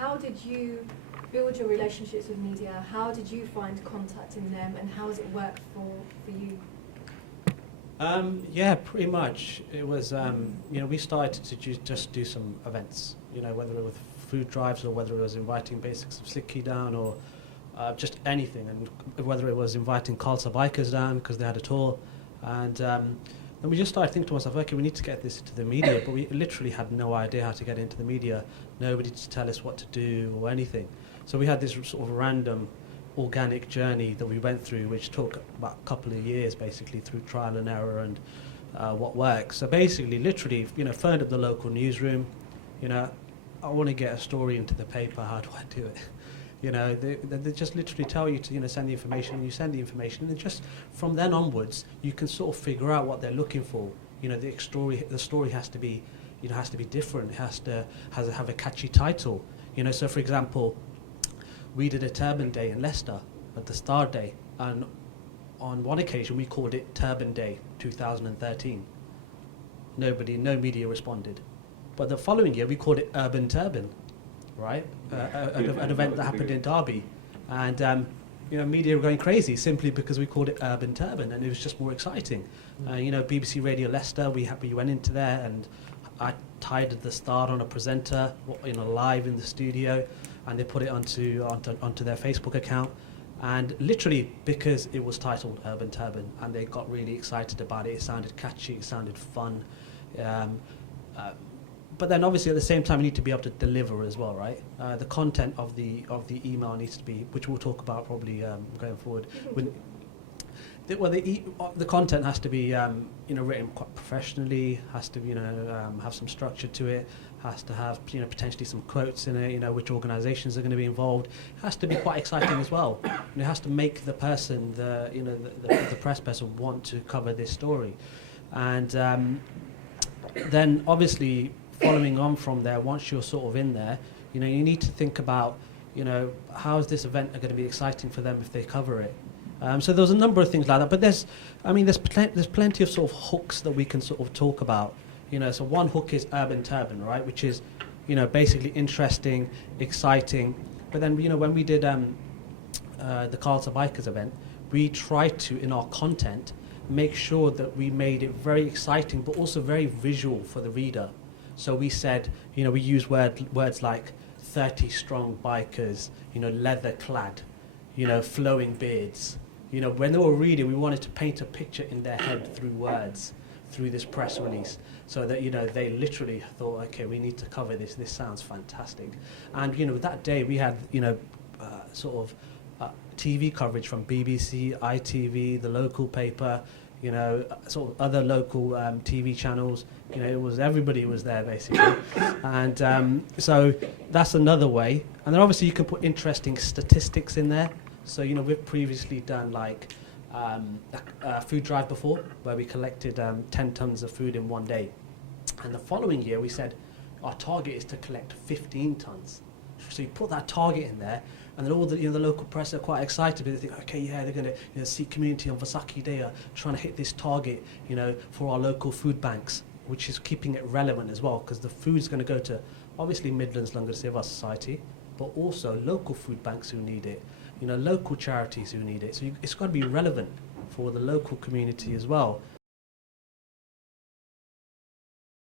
how did you build your relationships with media? How did you find contact in them, and how has it worked for you? Yeah, pretty much. It was, we started to just do some events, whether it was food drives or whether it was inviting basics of SikhPA down or just anything, and whether it was inviting Khalsa bikers down because they had a tour. And then we just started thinking to myself, okay, we need to get this into the media, but we literally had no idea how to get into the media, nobody to tell us what to do or anything. So we had this sort of random organic journey that we went through, which took about a couple of years, basically through trial and error and what works. So basically, literally, phoned up the local newsroom. I want to get a story into the paper. How do I do it? They just literally tell you to send the information, and you send the information, and just from then onwards, you can sort of figure out what they're looking for. The story has to be, has to be different. It has to have a catchy title. So for example, we did a Turban Day in Leicester at the Start Day, and on one occasion we called it Turban Day 2013. No media responded. But the following year we called it Urban Turban, right? An event that happened in Derby. And media were going crazy simply because we called it Urban Turban, and it was just more exciting. BBC Radio Leicester, we went into there, and I tied the Start on a presenter, live in the studio, and they put it onto their Facebook account. And literally, because it was titled Urban Turban, and they got really excited about it. It sounded catchy, it sounded fun. But then obviously at the same time you need to be able to deliver as well, right? The content of the email needs to be, which we'll talk about probably going forward. The content has to be written quite professionally, has to have some structure to it, has to have potentially some quotes in it, which organisations are going to be involved. It has to be quite exciting as well. And it has to make the person, the press person, want to cover this story. And then obviously, following on from there, once you're sort of in there, you need to think about, how is this event going to be exciting for them if they cover it. So there's a number of things like that, but there's plenty of sort of hooks that we can sort of talk about. So one hook is Urban Turban, right, which is, basically interesting, exciting. But then, when we did the Khalsa Bikers event, we tried to, in our content, make sure that we made it very exciting, but also very visual for the reader. So we said, we use words like 30 strong bikers, leather clad, flowing beards. When they were reading, we wanted to paint a picture in their head through words, through this press release, so that, they literally thought, okay, we need to cover this. This sounds fantastic. And, that day we had, sort of TV coverage from BBC, ITV, the local paper, sort of other local TV channels. Everybody was there basically. And so that's another way. And then obviously you can put interesting statistics in there. So, we've previously done like a food drive before, where we collected 10 tons of food in one day. And the following year we said our target is to collect 15 tons. So you put that target in there, and then all the the local press are quite excited. They think, okay, yeah, they're going to Sikh community on Vaisakhi Day are trying to hit this target, for our local food banks, which is keeping it relevant as well, because the food's going to go to obviously Midlands Langar Seva Society, but also local food banks who need it, local charities who need it. So it's got to be relevant for the local community as well.